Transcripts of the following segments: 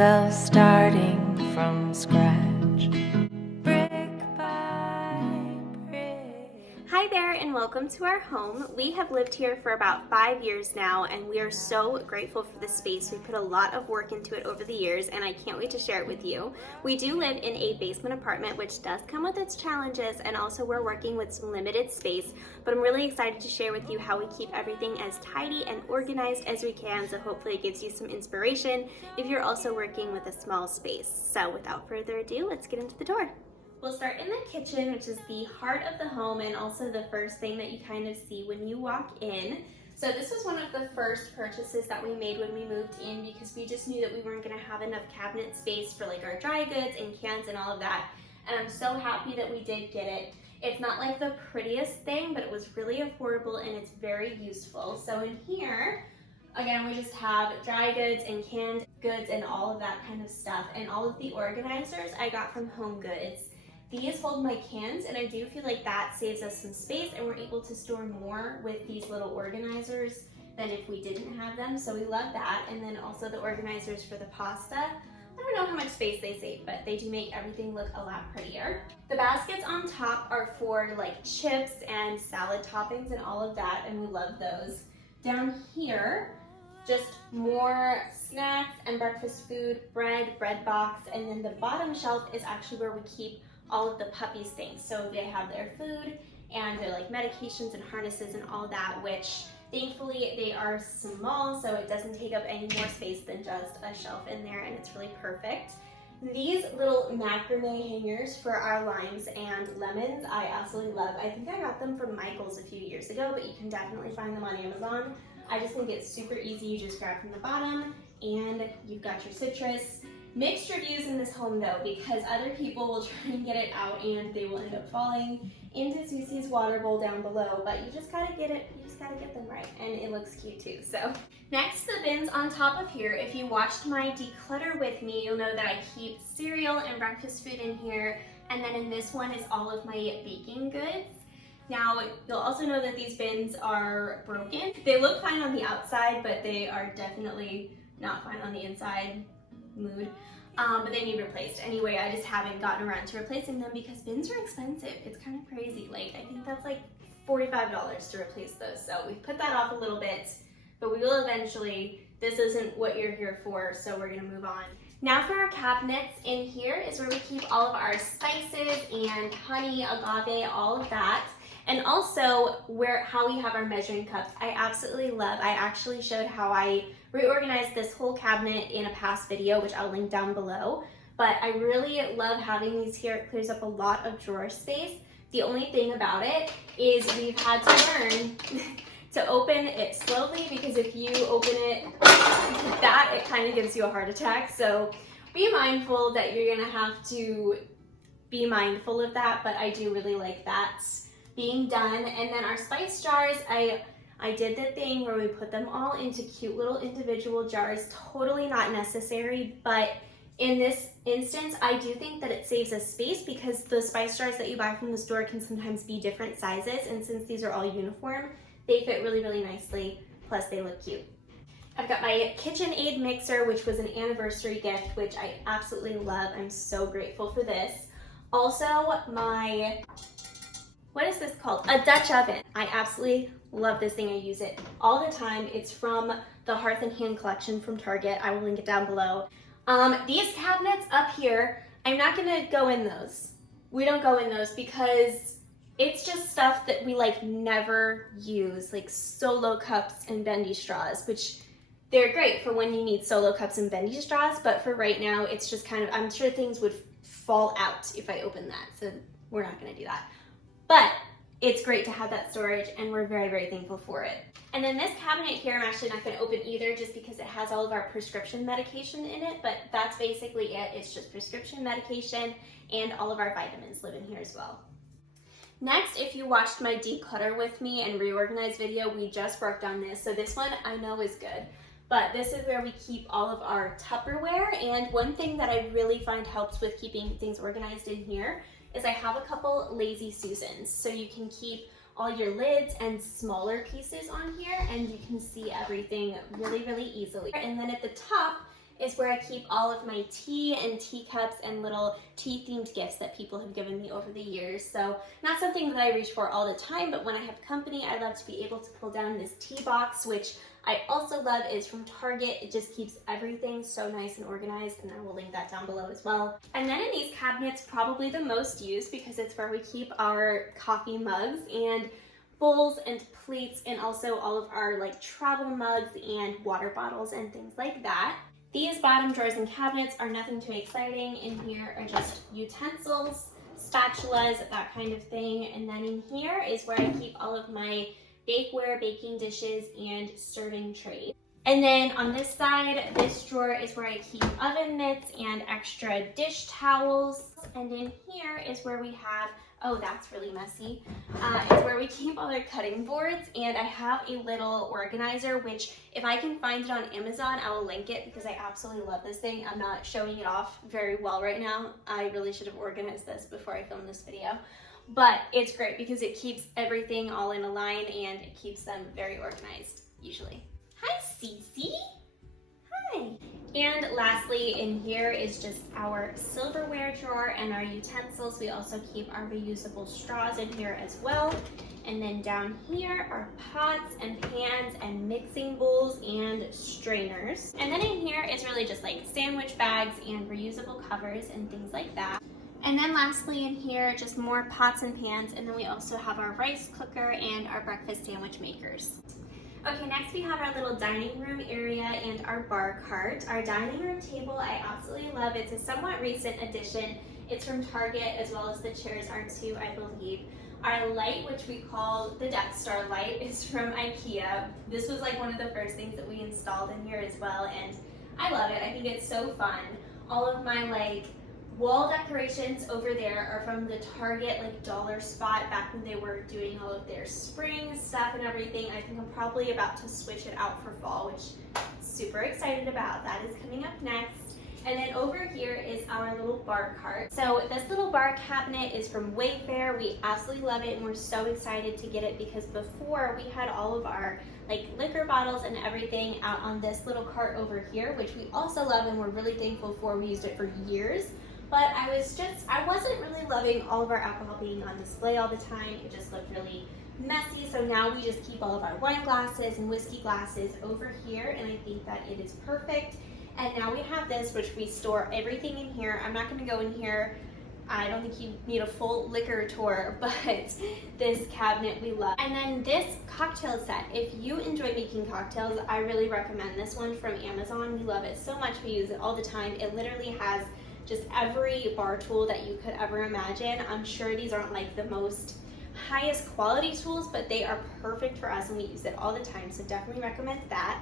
myself starting from scratch, brick by brick. Hi there and welcome to our home. We have lived here for about 5 years now and we are so grateful for the space. We put a lot of work into it over the years and I can't wait to share it with you. We do live in a basement apartment, which does come with its challenges, and also we're working with some limited space, but I'm really excited to share with you how we keep everything as tidy and organized as we can, so hopefully it gives you some inspiration if you're also working with a small space. So without further ado, let's get into the tour. We'll start in the kitchen, which is the heart of the home and also the first thing that you kind of see when you walk in. So this was one of the first purchases that we made when we moved in because we just knew that we weren't going to have enough cabinet space for like our dry goods and cans and all of that. And I'm so happy that we did get it. It's not like the prettiest thing, but it was really affordable and it's very useful. So in here, again, we just have dry goods and canned goods and all of that kind of stuff. And all of the organizers I got from Home Goods. These hold my cans and I do feel like that saves us some space and we're able to store more with these little organizers than if we didn't have them. So we love that. And then also the organizers for the pasta. I don't know how much space they save, but they do make everything look a lot prettier. The baskets on top are for like chips and salad toppings and all of that, and we love those. Down here, just more snacks and breakfast food, bread box, and then the bottom shelf is actually where we keep all of the puppies' things. So they have their food and their like medications and harnesses and all that, which thankfully they are small, so it doesn't take up any more space than just a shelf in there, and it's really perfect. These little macrame hangers for our limes and lemons, I absolutely love. I think I got them from Michael's a few years ago, but you can definitely find them on Amazon. I just think it's super easy. You just grab from the bottom and you've got your citrus. Mixed reviews in this home though, because other people will try and get it out and they will end up falling into Susie's water bowl down below, but you just gotta get them right, and it looks cute too. So next, the bins on top of here. If you watched my declutter with me, you'll know that I keep cereal and breakfast food in here, and then in this one is all of my baking goods. Now, you'll also know that these bins are broken. They look fine on the outside, but they are definitely not fine on the inside. Mood, but they need replaced. Anyway, I just haven't gotten around to replacing them because bins are expensive. It's kind of crazy. Like, I think that's like $45 to replace those. So we've put that off a little bit, but we will eventually. This isn't what you're here for, so we're gonna move on. Now for our cabinets. In here is where we keep all of our spices and honey, agave, all of that. And also how we have our measuring cups. I absolutely love. I actually showed how I reorganized this whole cabinet in a past video, which I'll link down below. But I really love having these here. It clears up a lot of drawer space. The only thing about it is we've had to learn to open it slowly, because if you open it like that, it kind of gives you a heart attack. So be mindful that you're gonna have to be mindful of that, but I do really like that being done. And then our spice jars, I did the thing where we put them all into cute little individual jars. Totally not necessary, but in this instance, I do think that it saves us space because the spice jars that you buy from the store can sometimes be different sizes, and since these are all uniform, they fit really, really nicely, plus they look cute. I've got my KitchenAid mixer, which was an anniversary gift, which I absolutely love. I'm so grateful for this. Also, what is this called? A Dutch oven. I absolutely love this thing. I use it all the time. It's from the Hearth and Hand collection from Target. I will link it down below. These cabinets up here, I'm not gonna go in those. We don't go in those because it's just stuff that we like never use, like solo cups and bendy straws, which they're great for when you need solo cups and bendy straws, but for right now, it's just kind of, I'm sure things would fall out if I open that, so we're not gonna do that. But it's great to have that storage and we're very, very thankful for it. And then this cabinet here, I'm actually not gonna open either just because it has all of our prescription medication in it, but that's basically it. It's just prescription medication and all of our vitamins live in here as well. Next, if you watched my declutter with me and reorganize video, we just worked on this. So this one I know is good, but this is where we keep all of our Tupperware. And one thing that I really find helps with keeping things organized in here is I have a couple Lazy Susans. So you can keep all your lids and smaller pieces on here and you can see everything really, really easily. And then at the top is where I keep all of my tea and teacups and little tea themed gifts that people have given me over the years. So not something that I reach for all the time, but when I have company, I love to be able to pull down this tea box, which I also love is from Target. It just keeps everything so nice and organized, and I will link that down below as well. And then in these cabinets, probably the most used because it's where we keep our coffee mugs and bowls and plates, and also all of our like travel mugs and water bottles and things like that. These bottom drawers and cabinets are nothing too exciting. In here are just utensils, spatulas, that kind of thing. And then in here is where I keep all of my bakeware, baking dishes, and serving trays. And then on this side, this drawer is where I keep oven mitts and extra dish towels. And in here is where we have, oh, that's really messy, is where we keep all our cutting boards. And I have a little organizer, which if I can find it on Amazon, I will link it because I absolutely love this thing. I'm not showing it off very well right now. I really should have organized this before I filmed this video. But it's great because it keeps everything all in a line and it keeps them very organized, usually. Hi, Cece. Hi. And lastly, in here is just our silverware drawer and our utensils. We also keep our reusable straws in here as well. And then down here are pots and pans and mixing bowls and strainers. And then in here is really just like sandwich bags and reusable covers and things like that. And then lastly in here, just more pots and pans. And then we also have our rice cooker and our breakfast sandwich makers. Okay, next we have our little dining room area and our bar cart. Our dining room table I absolutely love. It's a somewhat recent addition. It's from Target, as well as the chairs are too, I believe. Our light, which we call the Death Star light, is from IKEA. This was like one of the first things that we installed in here as well, and I love it. I think it's so fun. All of my like wall decorations over there are from the Target like dollar spot back when they were doing all of their spring stuff and everything. I think I'm probably about to switch it out for fall, which I'm super excited about. That is coming up next. And then over here is our little bar cart. So this little bar cabinet is from Wayfair. We absolutely love it and we're so excited to get it because before we had all of our like liquor bottles and everything out on this little cart over here, which we also love and we're really thankful for. We used it for years. But I wasn't really loving all of our alcohol being on display all the time. It just looked really messy. So now we just keep all of our wine glasses and whiskey glasses over here, and I think that it is perfect. And now we have this, which we store everything in here. I'm not gonna go in here. I don't think you need a full liquor tour, but this cabinet we love. And then this cocktail set, if you enjoy making cocktails, I really recommend this one from Amazon. We love it so much. We use it all the time. It literally has just every bar tool that you could ever imagine. I'm sure these aren't like the most highest quality tools, but they are perfect for us and we use it all the time, so definitely recommend that.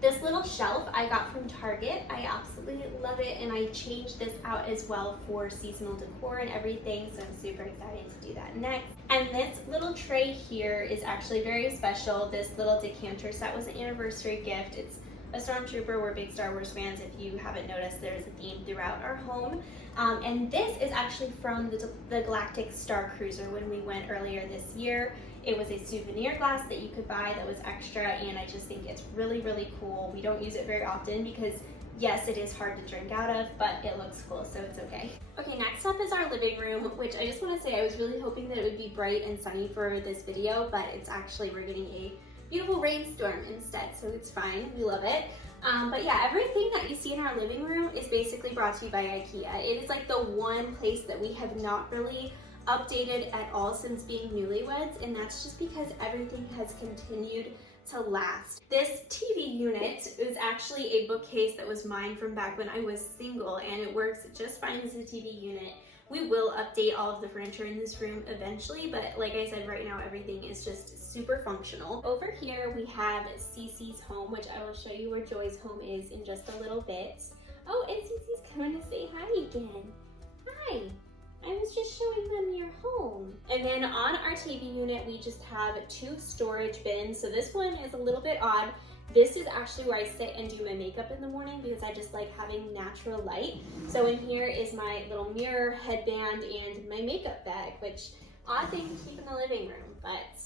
This little shelf I got from Target. I absolutely love it, and I changed this out as well for seasonal decor and everything, so I'm super excited to do that next. And this little tray here is actually very special. This little decanter set was an anniversary gift. It's a Stormtrooper. We're big Star Wars fans. If you haven't noticed, there's a theme throughout our home. And this is actually from the Galactic Star Cruiser when we went earlier this year. It was a souvenir glass that you could buy that was extra, and I just think it's really, really cool. We don't use it very often because, yes, it is hard to drink out of, but it looks cool, so it's okay. Okay, next up is our living room, which I just want to say I was really hoping that it would be bright and sunny for this video, but it's actually, we're getting a beautiful rainstorm instead, so it's fine. We love it. But yeah, everything that you see in our living room is basically brought to you by IKEA. It is like the one place that we have not really updated at all since being newlyweds, and that's just because everything has continued to last. This TV unit is actually a bookcase that was mine from back when I was single, and it works just fine as a TV unit. We will update all of the furniture in this room eventually, but like I said, right now everything is just super functional. Over here we have Cece's home, which I will show you where Joy's home is in just a little bit. Oh, and Cece's coming to say hi again. Hi. I was just showing them your home. And then on our TV unit, we just have 2 storage bins. So this one is a little bit odd. This is actually where I sit and do my makeup in the morning because I just like having natural light. So in here is my little mirror, headband, and my makeup bag, which odd thing to keep in the living room, but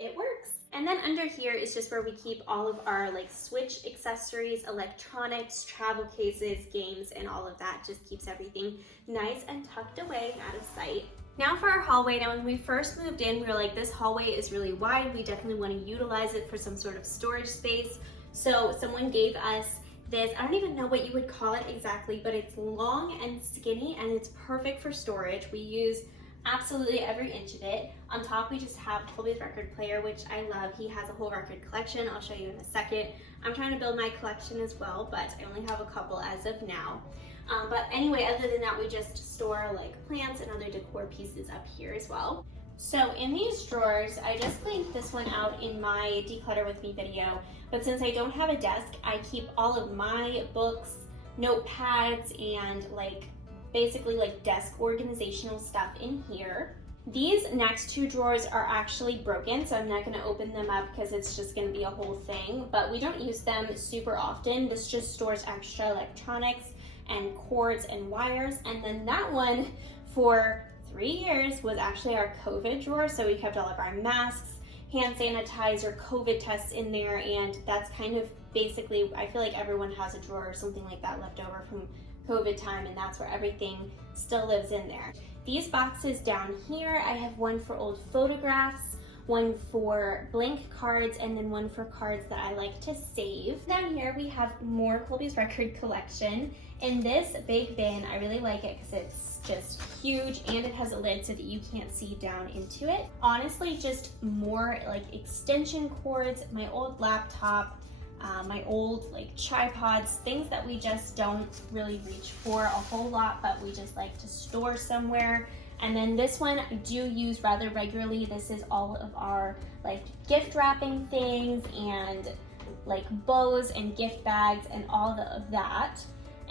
it works. And then under here is just where we keep all of our like Switch accessories, electronics, travel cases, games, and all of that. Just keeps everything nice and tucked away out of sight. Now for our hallway. Now when we first moved in, we were like, this hallway is really wide. We definitely want to utilize it for some sort of storage space. So someone gave us this, I don't even know what you would call it exactly, but it's long and skinny and it's perfect for storage. We use absolutely every inch of it. On top we just have Colby's record player, which I love. He has a whole record collection. I'll show you in a second. I'm trying to build my collection as well, but I only have a couple as of now. But anyway, other than that, we just store like plants and other decor pieces up here as well. So in these drawers, I just cleaned this one out in my Declutter With Me video, but since I don't have a desk, I keep all of my books, notepads, and like basically like desk organizational stuff in here. These next two drawers are actually broken, so I'm not going to open them up because it's just going to be a whole thing, but we don't use them super often. This just stores extra electronics and cords and wires. And then that one for 3 years was actually our COVID drawer, so we kept all of our masks, hand sanitizer, COVID tests in there, and that's kind of basically, I feel like everyone has a drawer or something like that left over from COVID time, and that's where everything still lives in there. These boxes down here, I have one for old photographs, one for blank cards, and then one for cards that I like to save. Down here we have more Colby's record collection. In this big bin, I really like it because it's just huge and it has a lid so that you can't see down into it. Honestly, just more like extension cords, my old laptop, my old like tripods, things that we just don't really reach for a whole lot, but we just like to store somewhere. And then this one I do use rather regularly. This is all of our like gift wrapping things and like bows and gift bags and all of that.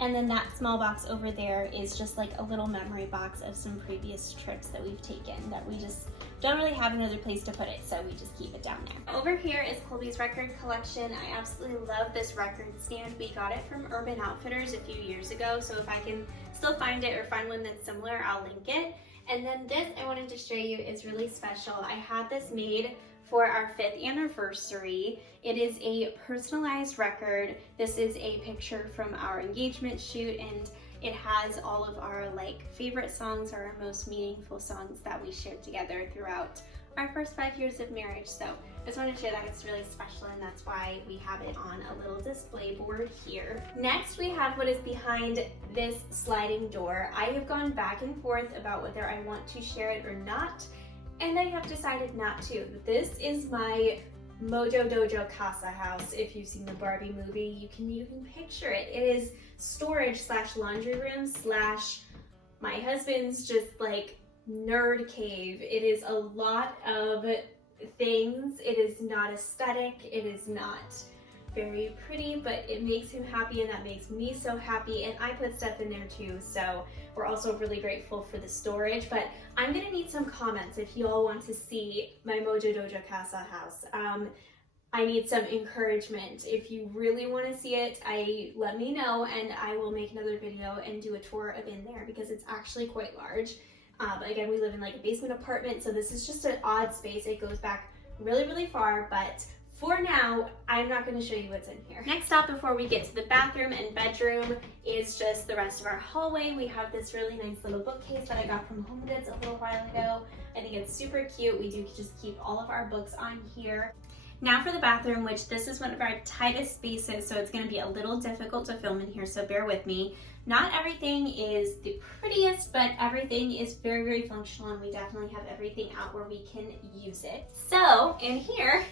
And then that small box over there is just like a little memory box of some previous trips that we've taken that we just don't really have another place to put it, so we just keep it down there. Over here is Colby's record collection. I absolutely love this record stand. We got it from Urban Outfitters a few years ago, so if I can still find it or find one that's similar, I'll link it. And then this I wanted to show you is really special. I had this made for our 5th anniversary. It is a personalized record. This is a picture from our engagement shoot, and it has all of our like favorite songs or our most meaningful songs that we shared together throughout our first 5 years of marriage. So I just want to share that it's really special, and that's why we have it on a little display board here. Next, we have what is behind this sliding door. I have gone back and forth about whether I want to share it or not, and I have decided not to. This is my Mojo Dojo Casa house. If you've seen the Barbie movie, you can picture it. It is storage slash laundry room slash my husband's just like nerd cave. It is a lot of things. It is not aesthetic. It is not very pretty, but it makes him happy, and that makes me so happy, and I put stuff in there too, so we're also really grateful for the storage. But I'm gonna need some comments if you all want to see my Mojo Dojo Casa house. I need some encouragement. If you really want to see it, let me know, and I will make another video and do a tour of in there because it's actually quite large. Again, we live in like a basement apartment, so this is just an odd space. It goes back really, really far, but for now, I'm not going to show you what's in here. Next stop before we get to the bathroom and bedroom is just the rest of our hallway. We have this really nice little bookcase that I got from Home Goods a little while ago. I think it's super cute. We do just keep all of our books on here. Now for the bathroom, which this is one of our tightest spaces, so it's going to be a little difficult to film in here, so bear with me. Not everything is the prettiest, but everything is very, very functional, and we definitely have everything out where we can use it. So in here,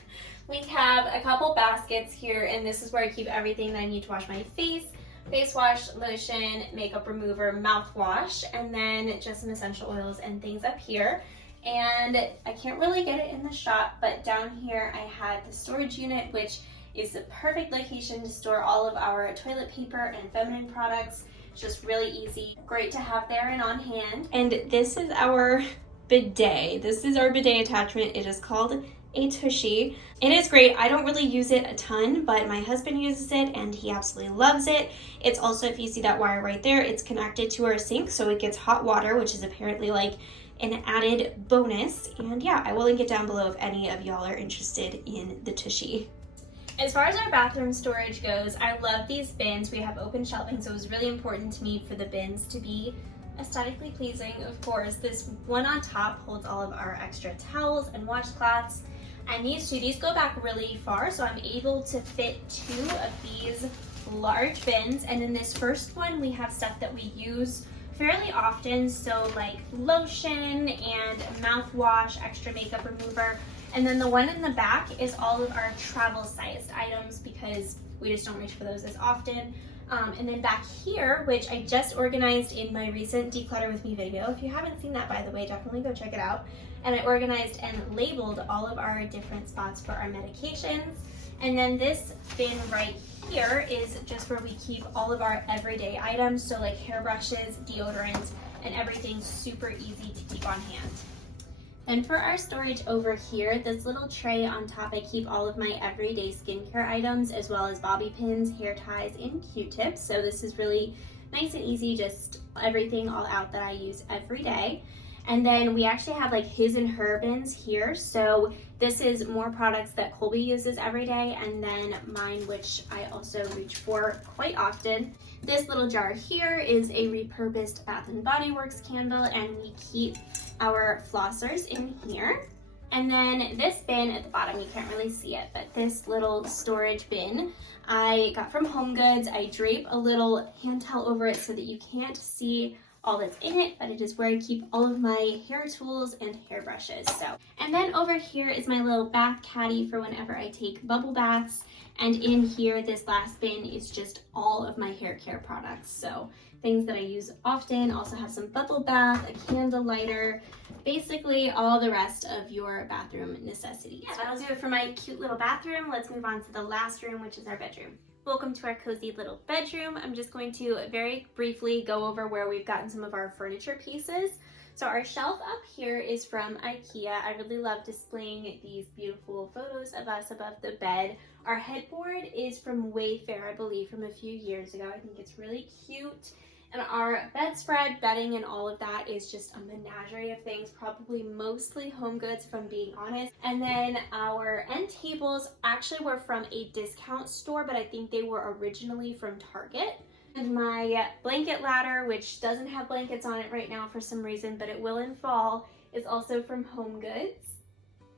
we have a couple baskets here, and this is where I keep everything that I need to wash my face wash, lotion, makeup remover, mouthwash, and then just some essential oils and things up here. And I can't really get it in the shot, but down here I had the storage unit, which is the perfect location to store all of our toilet paper and feminine products. It's just really easy, great to have there and on hand. And this is our bidet. This is our bidet attachment. It is called a Tushy. It is great. I don't really use it a ton, but my husband uses it and he absolutely loves it. It's also, if you see that wire right there, it's connected to our sink, so it gets hot water, which is apparently like an added bonus. And yeah, I will link it down below if any of y'all are interested in the tushy. As far as our bathroom storage goes, I love these bins. We have open shelving, so it was really important to me for the bins to be aesthetically pleasing. Of course, this one on top holds all of our extra towels and washcloths. And these go back really far, so I'm able to fit 2 of these large bins. And in this first one, we have stuff that we use fairly often, so like lotion and mouthwash, extra makeup remover. And then the one in the back is all of our travel sized items because we just don't reach for those as often. And then back here, which I just organized in my recent Declutter With Me video. If you haven't seen that, by the way, definitely go check it out. And I organized and labeled all of our different spots for our medications. And then this bin right here is just where we keep all of our everyday items. So like hairbrushes, deodorant, and everything super easy to keep on hand. And for our storage over here, this little tray on top, I keep all of my everyday skincare items as well as bobby pins, hair ties, and Q-tips. So this is really nice and easy, just everything all out that I use every day. And then we actually have like his and her bins here. So this is more products that Colby uses every day, and then mine, which I also reach for quite often. This little jar here is a repurposed Bath and Body Works candle, and we keep our flossers in here. And then this bin at the bottom, you can't really see it, but this little storage bin I got from Home Goods. I drape a little hand towel over it so that you can't see all that's in it, but it is where I keep all of my hair tools and hairbrushes. And then over here is my little bath caddy for whenever I take bubble baths. And in here, this last bin is just all of my hair care products. So things that I use often, also have some bubble bath, a candle lighter, basically all the rest of your bathroom necessities. Yeah, that'll do it for my cute little bathroom. Let's move on to the last room, which is our bedroom. Welcome to our cozy little bedroom. I'm just going to very briefly go over where we've gotten some of our furniture pieces. So our shelf up here is from IKEA. I really love displaying these beautiful photos of us above the bed. Our headboard is from Wayfair, I believe, from a few years ago. I think it's really cute. And our bedspread, bedding, and all of that is just a menagerie of things, probably mostly Home Goods, if I'm being honest. And then our end tables actually were from a discount store, but I think they were originally from Target. And my blanket ladder, which doesn't have blankets on it right now for some reason, but it will in fall, is also from Home Goods.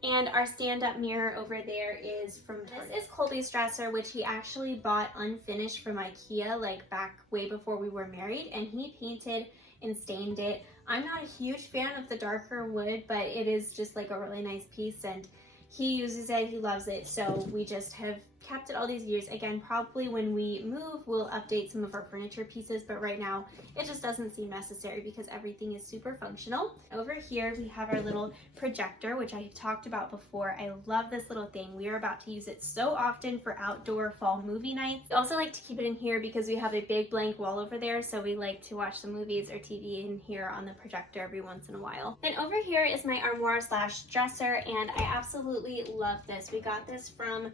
And our stand-up mirror over there is from Target. This is Colby's dresser, which he actually bought unfinished from IKEA, like back way before we were married, and he painted and stained it. I'm not a huge fan of the darker wood, but it is just like a really nice piece, and he uses it, he loves it, so we just have kept it all these years. Again, probably when we move, we'll update some of our furniture pieces, but right now it just doesn't seem necessary because everything is super functional. Over here, we have our little projector, which I've talked about before. I love this little thing. We are about to use it so often for outdoor fall movie nights. I also like to keep it in here because we have a big blank wall over there, so we like to watch some movies or TV in here on the projector every once in a while. Then over here is my armoire slash dresser, and I absolutely love this. We got this from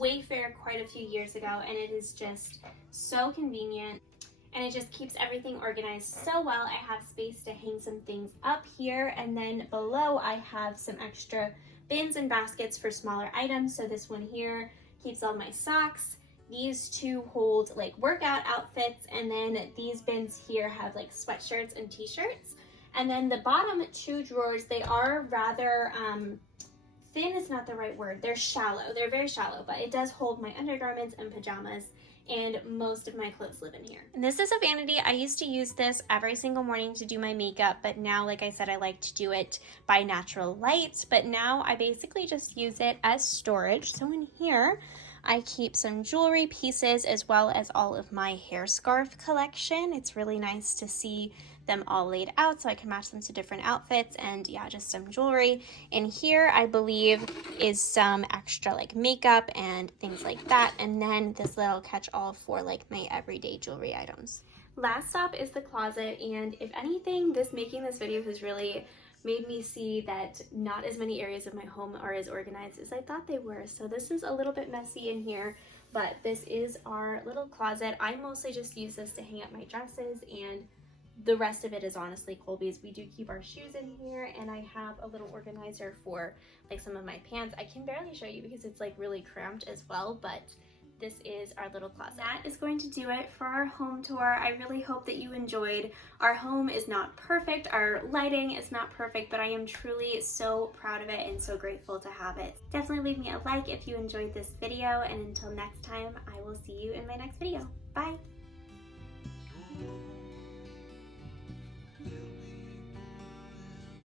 Wayfair quite a few years ago, and it is just so convenient, and it just keeps everything organized so well. I have space to hang some things up here, and then below I have some extra bins and baskets for smaller items. So this one here keeps all my socks. These two hold like workout outfits, and then these bins here have like sweatshirts and t-shirts. And then the bottom 2 drawers, they are rather thin is not the right word. They're shallow. They're very shallow, but it does hold my undergarments and pajamas, and most of my clothes live in here. And this is a vanity. I used to use this every single morning to do my makeup, but now, like I said, I like to do it by natural light, but now I basically just use it as storage. So in here, I keep some jewelry pieces as well as all of my hair scarf collection. It's really nice to see them all laid out so I can match them to different outfits, and yeah, just some jewelry. In here, I believe, is some extra like makeup and things like that, and then this little catch-all for like my everyday jewelry items. Last stop is the closet, and if anything, making this video has really made me see that not as many areas of my home are as organized as I thought they were. So this is a little bit messy in here, but this is our little closet. I mostly just use this to hang up my dresses and the rest of it is honestly Colby's. We do keep our shoes in here, and I have a little organizer for like some of my pants. I can barely show you because it's like really cramped as well, but this is our little closet. That is going to do it for our home tour. I really hope that you enjoyed. Our home is not perfect, our lighting is not perfect, but I am truly so proud of it and so grateful to have it. Definitely leave me a like if you enjoyed this video, and until next time, I will see you in my next video. Bye!